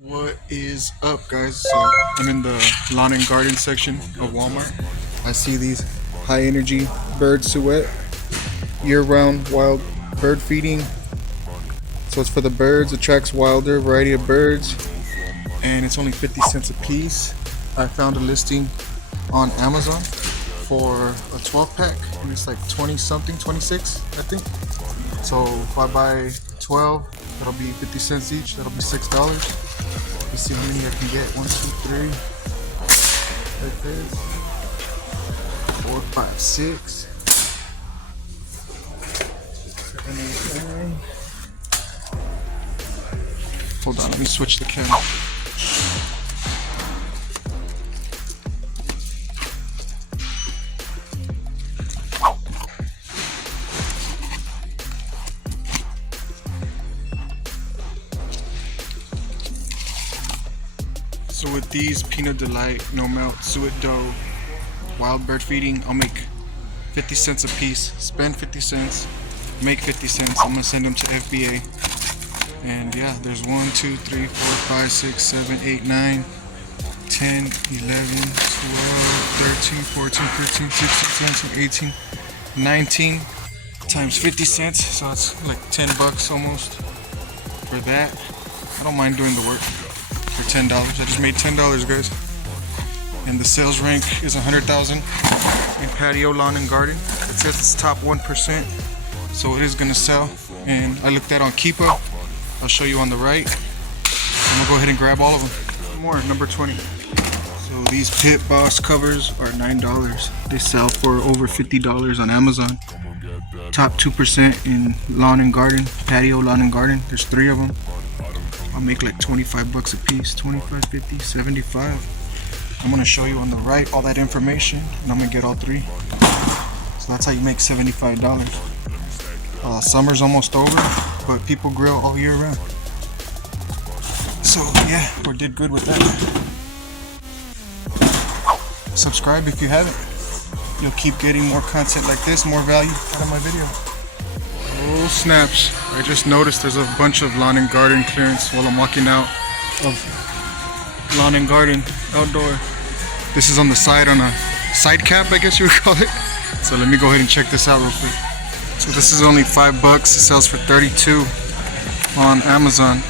What is up, guys? So I'm in the lawn and garden section of Walmart. I see these high energy bird suet, year-round wild bird feeding. So it's for the birds, attracts wilder variety of birds, and it's only 50 cents a piece. I found a listing on Amazon for a 12 pack, and it's like 20 something, 26 I think. So if I buy 12, that'll be 50 cents each, that'll be $6. Let's see how many I can get. 1, 2, 3. Like this. 4, 5, 6. 7, 8, 9. Hold on, let me switch the camera. So with these peanut delight, no melt, suet dough, wild bird feeding, I'll make 50 cents a piece, spend 50 cents, make 50 cents. I'm gonna send them to FBA. And yeah, there's 1, 2, 3, 4, 5, 6, 7, 8, 9, 10, 11, 12, 13, 14, 15, 16, 17, 18, 19 times 50 cents. So that's like 10 bucks almost for that. I don't mind doing the work. For $10. I just made $10, guys. And the sales rank is 100,000 in patio, lawn, and garden. It says it's top 1%, so it is gonna sell. And I looked at on Keepa. I'll show you on the right. I'm gonna go ahead and grab all of them. More, number 20. So these Pit Boss covers are $9. They sell for over $50 on Amazon. Top 2% in lawn and garden, patio, lawn, and garden. There's 3 of them. I'll make like 25 bucks a piece, 25, 50, 75. I'm gonna show you on the right all that information, and I'm gonna get all 3. So that's how you make $75. Summer's almost over, but people grill all year round. So yeah, we did good with that. Subscribe if you haven't. You'll keep getting more content like this, more value out of my video. Oh snaps, I just noticed there's a bunch of lawn and garden clearance while I'm walking out of lawn and garden outdoor. This is on the side, on a side cap, I guess you would call it. So let me go ahead and check this out real quick. So this is only $5. It sells for 32 on Amazon.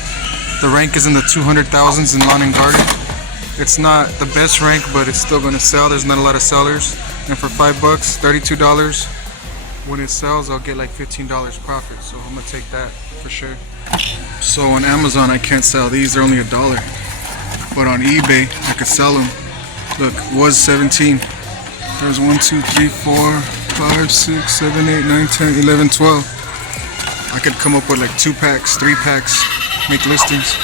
The rank is in the 200,000s in lawn and garden. It's not the best rank, but it's still gonna sell. There's not a lot of sellers. And for $5, $32, when it sells, I'll get like $15 profit, so I'm gonna take that for sure. So on Amazon, I can't sell these, they're only $1. But on eBay, I could sell them. Look, was 17. There's 1, 2, 3, 4, 5, 6, 7, 8, 9, 10, 11, 12. I could come up with like 2 packs, 3 packs, make listings.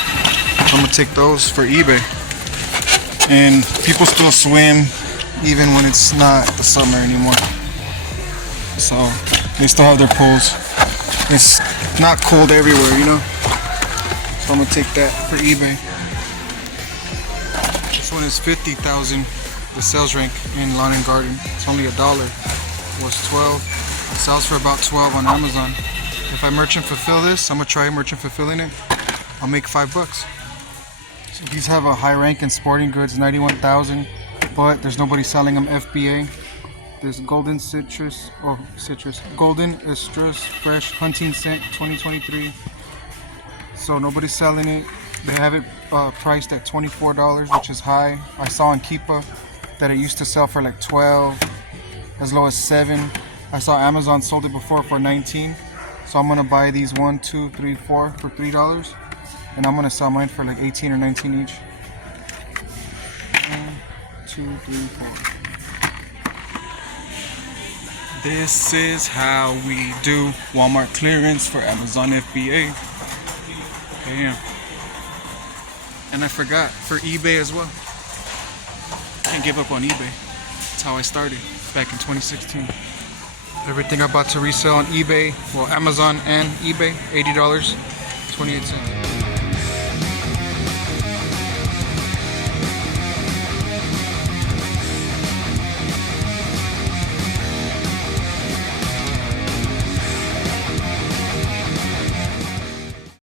I'm gonna take those for eBay. And people still swim even when it's not the summer anymore. So they still have their poles. It's not cold everywhere, you know. So I'm gonna take that for eBay. This one is 50,000. The sales rank in lawn and garden. It's only $1. It was 12. It sells for about 12 on Amazon. If I merchant fulfill this, I'm gonna try merchant fulfilling it. I'll make $5. So these have a high rank in sporting goods, 91,000, but there's nobody selling them FBA. This golden citrus, golden estrus fresh hunting scent 2023. So nobody's selling it. They have it priced at $24, which is high. I saw on Keepa that it used to sell for like 12, as low as 7. I saw Amazon sold it before for 19. So I'm gonna buy these 1, 2, 3, 4 for $3, and I'm gonna sell mine for like 18 or 19 each. 1, 2, 3, 4. This is how we do Walmart clearance for Amazon FBA. Damn. And I forgot, for eBay as well. Can't give up on eBay. That's how I started back in 2016. Everything I bought to resell on eBay, well, Amazon and eBay, $80, 28 cents.